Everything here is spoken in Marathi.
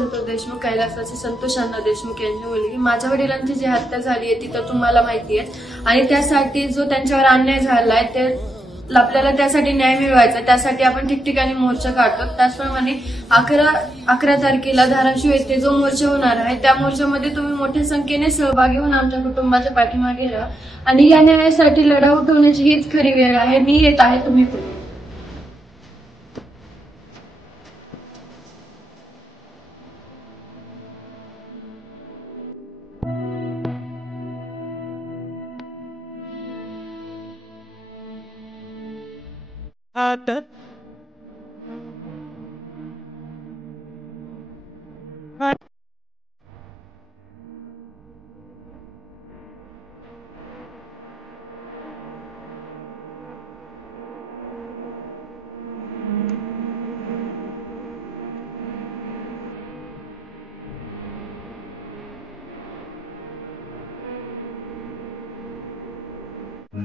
संतोष देशमुख, कैलासवासी संतोष अण्णा देशमुख यांची मुलगी. माझ्या वडिलांची जी हत्या झाली आहे ती तर तुम्हाला माहिती आहे, आणि त्यासाठी जो त्यांच्यावर अन्याय झालाय ते आपल्याला त्यासाठी न्याय मिळवायचा, त्यासाठी आपण ठिकठिकाणी मोर्चा काढतो. त्याचप्रमाणे 11 तारखेला धाराशिव येथे जो मोर्चा होणार आहे त्या मोर्चामध्ये तुम्ही मोठ्या संख्येने सहभागी होऊन आमच्या कुटुंबाच्या पाठीमागे राहा, आणि या न्यायासाठी लढा उठवण्याची हीच खरी वेळ आहे. मी येत आहे, तुम्ही पुढे. आता